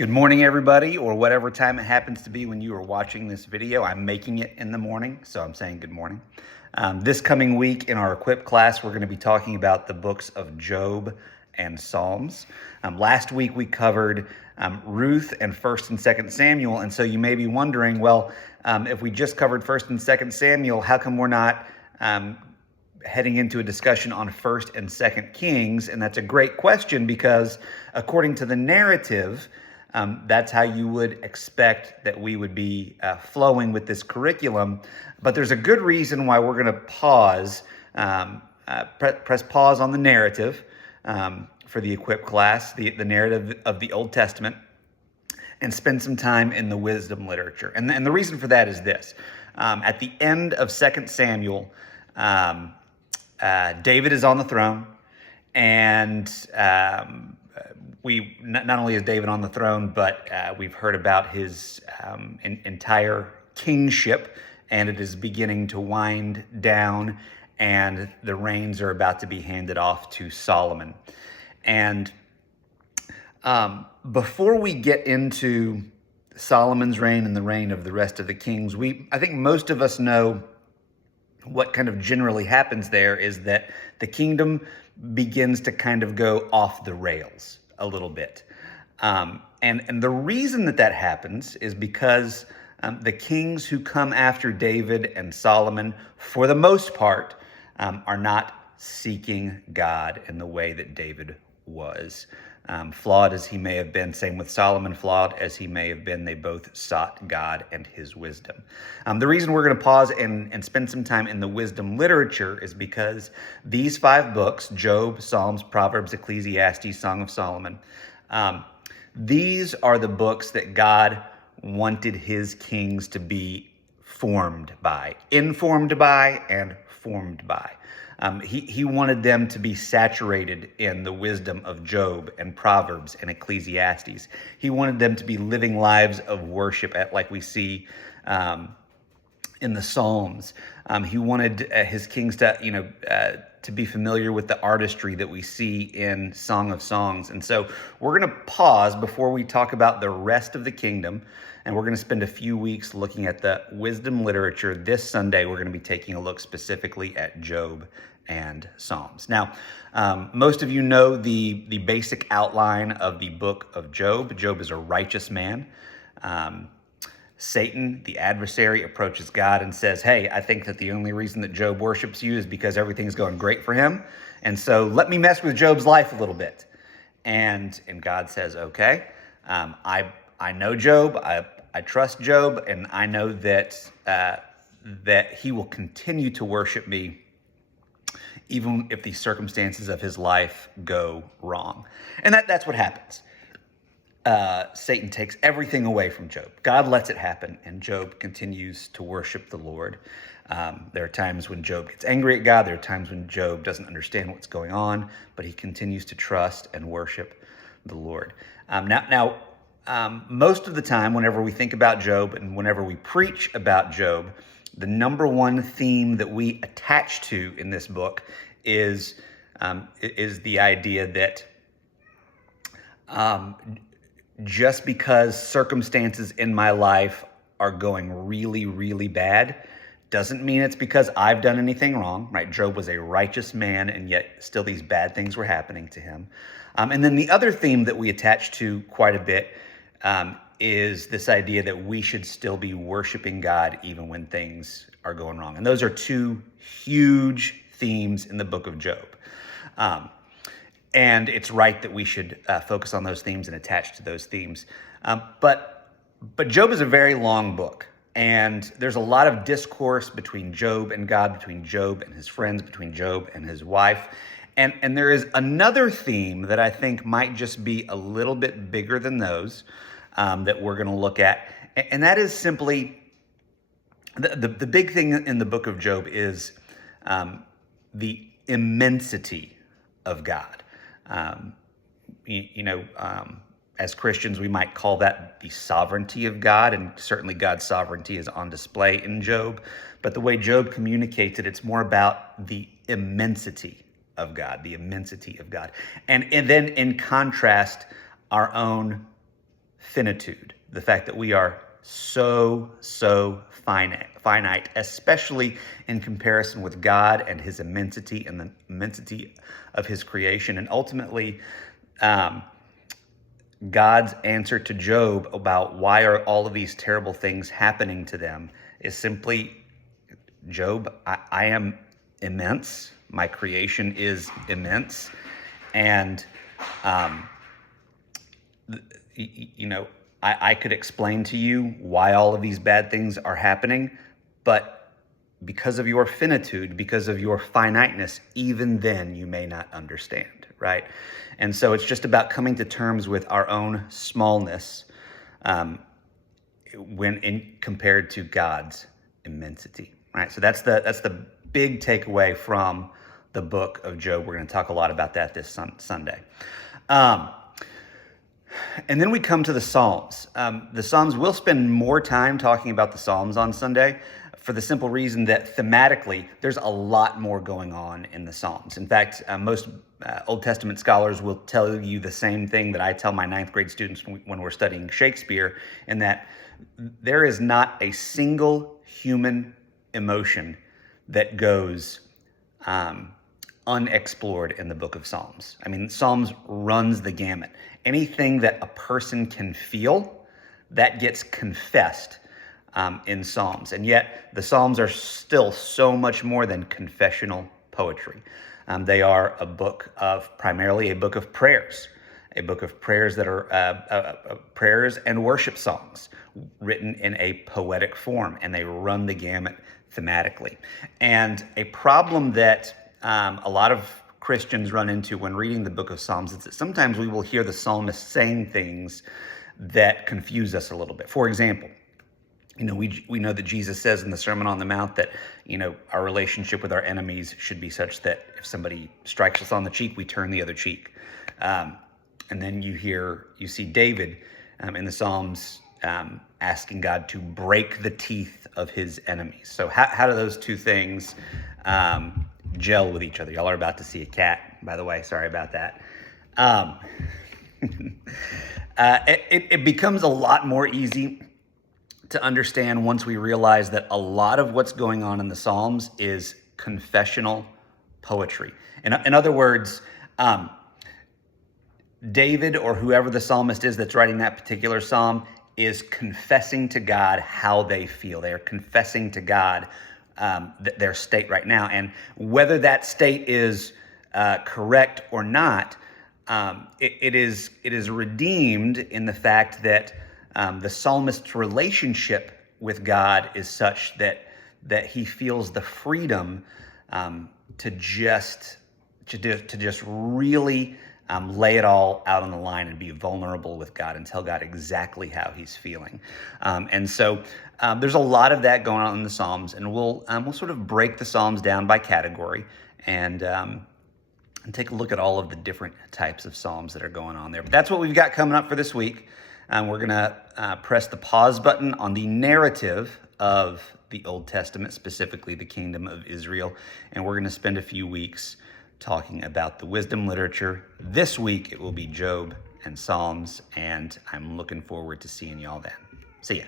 Good morning, everybody, or whatever time it happens to be when you are watching this video. I'm making it in the morning, so I'm saying good morning. This coming week in our Equip class, we're going to be talking about the books of Job and Psalms. Last week we covered Ruth and 1st and 2nd Samuel, and so you may be wondering, well, if we just covered 1st and 2nd Samuel, how come we're not heading into a discussion on 1st and 2nd Kings? And that's a great question because according to the narrative, that's how you would expect that we would be flowing with this curriculum. But there's a good reason why we're going to pause, press pause on the narrative for the Equip class, the narrative of the Old Testament, and spend some time in the wisdom literature. And the reason for that is this. At the end of 2nd Samuel, David is on the throne, and we not only is David on the throne, but we've heard about his entire kingship, and it is beginning to wind down, and the reins are about to be handed off to Solomon. And before we get into Solomon's reign and the reign of the rest of the kings, I think most of us know what kind of generally happens there is that the kingdom begins to kind of go off the rails a little bit. And the reason that happens is because the kings who come after David and Solomon, for the most part, are not seeking God in the way that David was. Flawed as he may have been, same with Solomon, flawed as he may have been, they both sought God and his wisdom. The reason we're going to pause and spend some time in the wisdom literature is because these 5 books, Job, Psalms, Proverbs, Ecclesiastes, Song of Solomon, these are the books that God wanted his kings to be formed by, informed by, and formed by. He wanted them to be saturated in the wisdom of Job and Proverbs and Ecclesiastes. He wanted them to be living lives of worship, like we see in the Psalms. He wanted his kings to be familiar with the artistry that we see in Song of Songs. And so we're going to pause before we talk about the rest of the kingdom, and we're going to spend a few weeks looking at the wisdom literature. This Sunday, we're going to be taking a look specifically at Job and Psalms. Now, most of you know the basic outline of the book of Job. Job is a righteous man. Satan, the adversary, approaches God and says, hey, I think that the only reason that Job worships you is because everything's going great for him. And so let me mess with Job's life a little bit. And God says, okay, I know Job, I trust Job, and I know that he will continue to worship me even if the circumstances of his life go wrong. And that's what happens. Satan takes everything away from Job. God lets it happen, and Job continues to worship the Lord. There are times when Job gets angry at God. There are times when Job doesn't understand what's going on, but he continues to trust and worship the Lord. Most of the time, whenever we think about Job and whenever we preach about Job, the number one theme that we attach to in this book is the idea that just because circumstances in my life are going really, really bad doesn't mean it's because I've done anything wrong, right? Job was a righteous man, and yet still these bad things were happening to him. And then the other theme that we attach to quite a bit is this idea that we should still be worshiping God even when things are going wrong. And those are 2 huge themes in the book of Job. And it's right that we should focus on those themes and attach to those themes. But Job is a very long book, and there's a lot of discourse between Job and God, between Job and his friends, between Job and his wife. And there is another theme that I think might just be a little bit bigger than those that we're going to look at. And that is simply the big thing in the book of Job is the immensity of God. As Christians, we might call that the sovereignty of God, and certainly God's sovereignty is on display in Job. But the way Job communicates it, it's more about the immensity of God, the immensity of God. And then in contrast, our own finitude, the fact that we are so finite, especially in comparison with God and his immensity and the immensity of his creation. And ultimately, God's answer to Job about why are all of these terrible things happening to them is simply, Job, I am immense. My creation is immense. And, I could explain to you why all of these bad things are happening, but because of your finitude, because of your finiteness, even then you may not understand, right? And so it's just about coming to terms with our own smallness when compared to God's immensity, right? So that's the big takeaway from the book of Job. We're going to talk a lot about that this Sunday. And then we come to the Psalms. The Psalms, we'll spend more time talking about the Psalms on Sunday for the simple reason that thematically, there's a lot more going on in the Psalms. In fact, most Old Testament scholars will tell you the same thing that I tell my ninth grade students when we're studying Shakespeare, in that there is not a single human emotion that goes unexplored in the book of Psalms. I mean, Psalms runs the gamut. Anything that a person can feel, that gets confessed in Psalms. And yet the Psalms are still so much more than confessional poetry. They are primarily a book of prayers that are prayers and worship songs written in a poetic form, and they run the gamut thematically. And a problem that a lot of Christians run into when reading the book of Psalms is that sometimes we will hear the psalmist saying things that confuse us a little bit. For example, we know that Jesus says in the Sermon on the Mount that, our relationship with our enemies should be such that if somebody strikes us on the cheek, we turn the other cheek. And then you see David in the Psalms asking God to break the teeth of his enemies. So how do those two things gel with each other? Y'all are about to see a cat, by the way. Sorry about that. It becomes a lot more easy to understand once we realize that a lot of what's going on in the Psalms is confessional poetry. In other words, David, or whoever the psalmist is that's writing that particular psalm, is confessing to God how they feel. They are confessing to God their state right now. And whether that state is correct or not, it is redeemed in the fact that the psalmist's relationship with God is such that he feels the freedom to just really lay it all out on the line and be vulnerable with God and tell God exactly how he's feeling. And so there's a lot of that going on in the Psalms, and we'll sort of break the Psalms down by category and take a look at all of the different types of Psalms that are going on there. But that's what we've got coming up for this week. We're going to press the pause button on the narrative of the Old Testament, specifically the kingdom of Israel, and we're going to spend a few weeks talking about the wisdom literature. This week it will be Job and Psalms, and I'm looking forward to seeing y'all then. See ya.